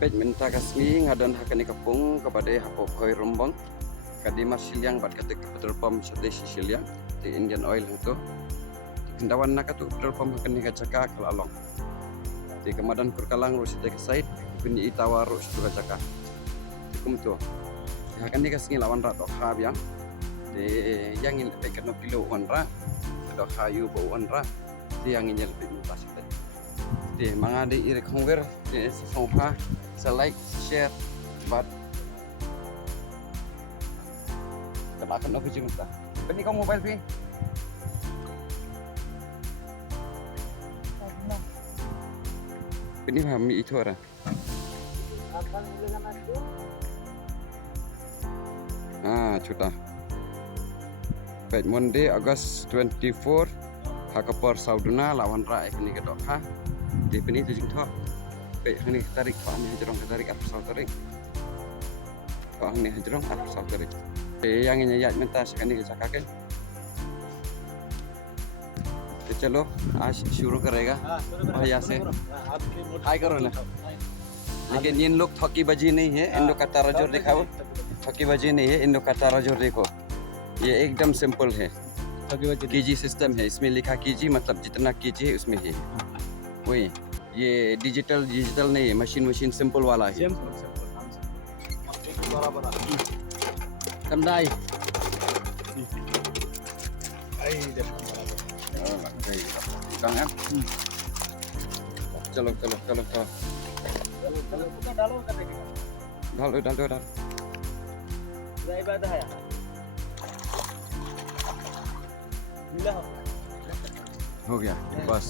Pej minta kasmi ngadan hakani kapung kepada hapok koi rombong kadi masiliang bat kata petrol pump sate siliang di Indian Oil itu kendawan nak tu petrol pump hakani kacaka kalalong di kemadan kurkalang rus te kasait bini itawa rus tu kacaka kum tu hakani kasngi lawan rat hab yang di yang il pe kano kilo onra do hayu bo onra di yang inyel pe minta sate di mangade irek hongwer di songpa like, share, but tebakan apa cuma tak. Ini kamu mobile pi? Ini kami itu orang. Cuta. Baik Monday August 24 Hakapor Sauduna lawan Rai ini kedok ha. Di sini tu jengtok. Baik, ini tarik, Pak ini hajrong tarik, apa saw tarik? Pak ini hajrong, apa saw tarik? Yang ini ya minta sekali kita kakek. चलो आज शुरू करेगा भैया से हाय करो ना लेकिन इन लोग थकी बजी नहीं है इन लोग का तारा जोर दिखाओ थकी बजी नहीं है इन लोग का तारा जोर देखो ये एकदम सिंपल है कीजी सिस्टम है इसमें लिखा कीजी मतलब जितना कीजी है उसमें है वही ये डिजिटल नहीं है मशीन सिंपल वाला है कंदाई jangan चलो डालो ibadah ya हो गया बस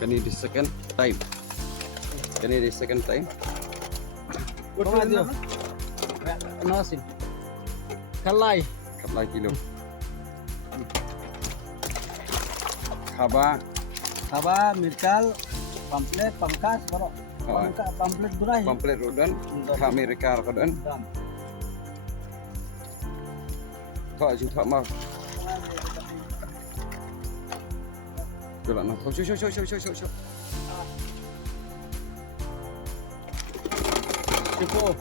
कनी di second time nasi kalai kilo Khaba mirkal pamflet pangkas baru pamflet durai pamflet rodan kami rekar kodan thọ chú thọ mau rồi nó không show cukup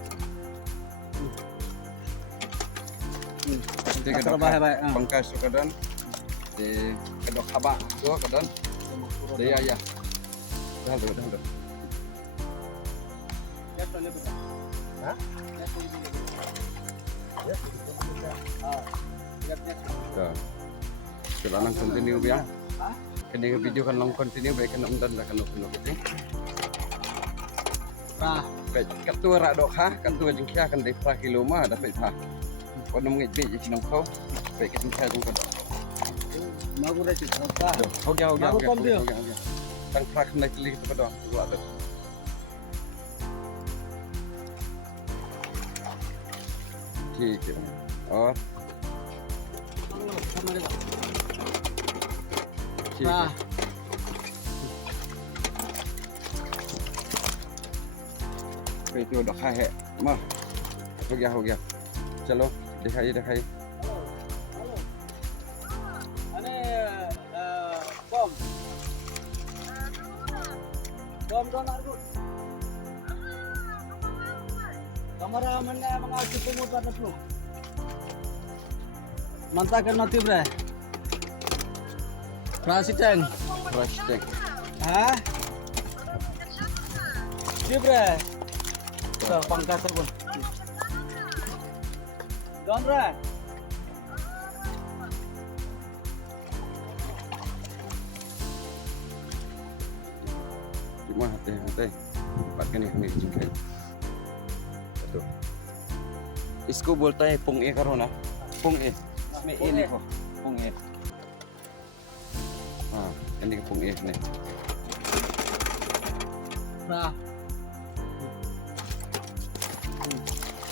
pangkas kodan di kedok khaba dua kodan dia ya dah Kita lang continue biang. Kini video kan long continue baik kan umdan lah kan gitu. Baik ketua rak dok ha, ketua jengkia kan dari pra kilo mah dapat ha. Kau nemu ngit je cinong kau, baik kan jengkia jengkau dok. Magu dah cerita. Ho gya. Tang pra kan naik lagi tu dok, tu ada. ठीक है और ठीक है itu udah kaya mah हो गया चलो दिखाइए bom argut kamera mana mga cukup mo para pro manta kan native bre fresh tank ha di bre so pangkas terbun don bre cuma hati buat kini kami jengkel इसको बोलता है पुंगे करो ना पुंगे इसमें ए लिखो पुंगे हाँ ini पुंगे nih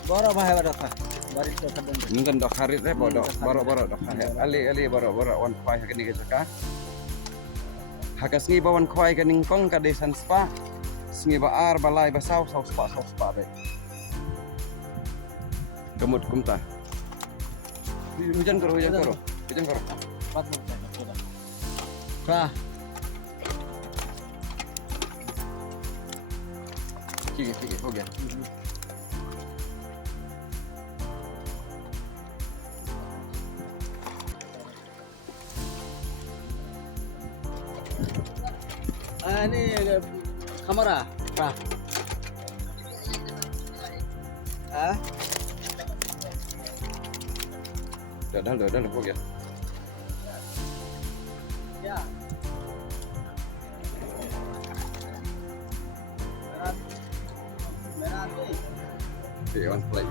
boro bahaya wadaka baris to kadang ini kan dok harit bodok boro dok ali boro wan khoi kini ke jaka hakas ngi bawan khoi kaning kong ka desan spa sngi ba ar balai ba sau spa be gemut kumta hujan karo ठीक है हो गया Ini kamera. Pak. Ah, udah हो गया ya. Merah nih. Okay, on play.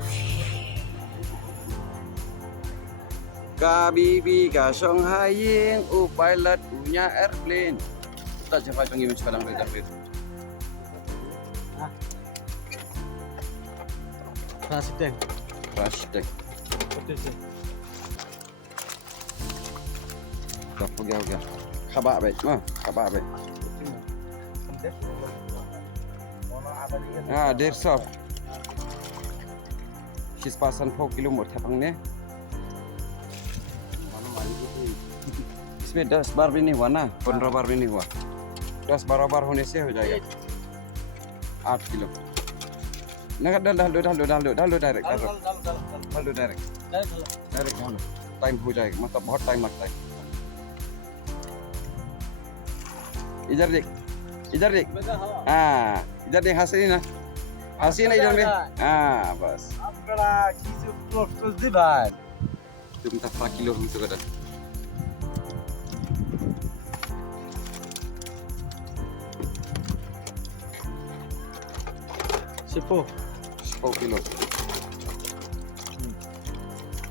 Kabibi ka Shanghai ying pilot punya airplane. Kita coba pengimut sekarang dari airplane. Klasik deh. Crash tech. Betul sih. Dah हो गया. Khabar baik, khabar baik. Ah, 150. 4 किलो मोटा पंगने इसमें 10 बार भी नहीं हुआ ना 15 बार भी नहीं हुआ 10-12 बार होने से हो जाएगा 8 किलो नगर डालो डायरेक्ट डालो टाइम हो जाएगा मतलब बहुत टाइम लगता है इधर देख हाँ इधर देख हंसी ना इधर में हाँ बस Apakah kisu close di ban? Itu minta 4 kilo gitu kan. Sipo. 10 kilo.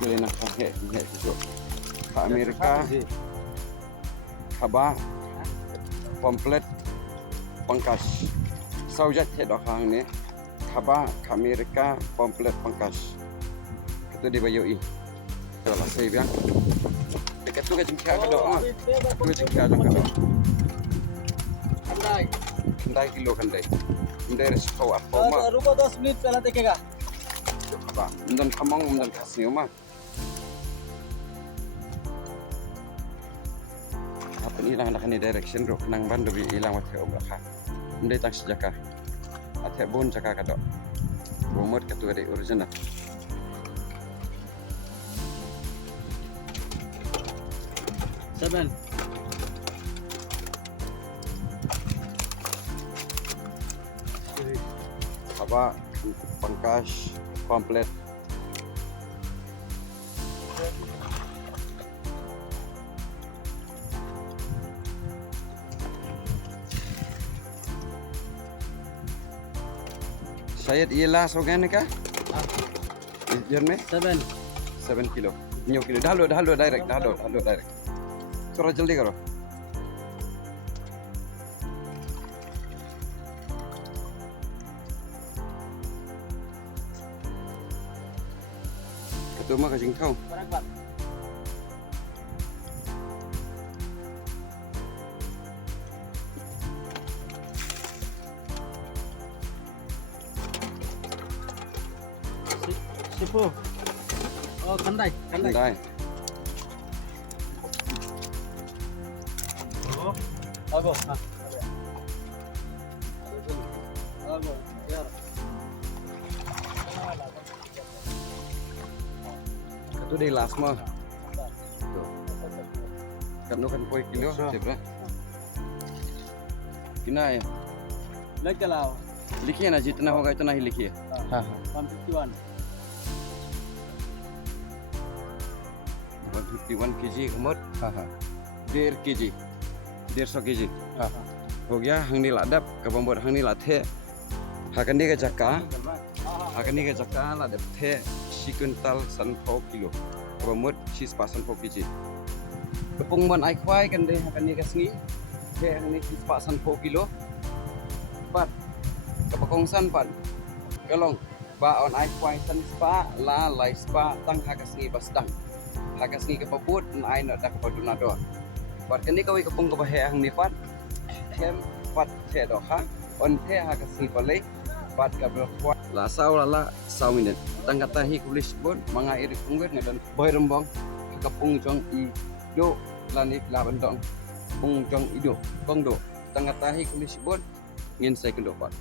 Boleh nak pakai gitu. Ke Amerika, Khabah, komplit pangkas. Saujat head orang ni. Khabah ke Amerika komplit pangkas. Itu di Bayoi. Kalau saya bilang dekat tu kacang kaya kadok ah. Tu kacang kaya kadok. Kendai kilo kendai. Kendai resiko apa mah. रुको 10 मिनट पहले देखेगा Apa? Mungkin kamang mungkin kasih mah. Apa ni lah nak ni direction ro nang ban dobi ilang wat ke obakha. Ndai tak sejaka. Athe bon jaka kadok. Bomot katu dari original. Seven. Apa pangkas komplit. Syed ialah sogan kah? Jan me 7 7 kilo. 9 kilo. Dah direct. थोड़ा जल्दी करो Itu mah kacang kau. berapa? Sipo. Oh, kandai. Kendai. Ago. Ago. Ya. Itu di last mah. Tuh. Kan kan koi kilo sebra. Kina ya. लेके लाओ लिखिए ना जितना होगा इतना ही लिखिए. हाँ 151 151 kg kemot. 1.5 kg. 150 kg. हो गया हंगनी लादप कबंबोर हंगनी लाथे हाकनी के जक्का लादप थे सिकुंटल सनफो किलो कबंबोर 6% kg kepung ban ai khwai kan dei hakani ka sngi the hangni 6% kilo pat kapakong san pat kalong ba on ai khwai san spa la lai spa tang hakasngi basdang hakasngi ka paput ai no dak paduna do pat kani kawi kapung ka bahe hangni pat kem pat the do ha on the hakasngi palai pat ka berkhwa la sau minit tang kata hi kulis bon mga iri pungget ngadan boy rembong kapung jong I do lanit laban dong pung jong ido kong do tang kata hi kulis bon ngin sai kendo pat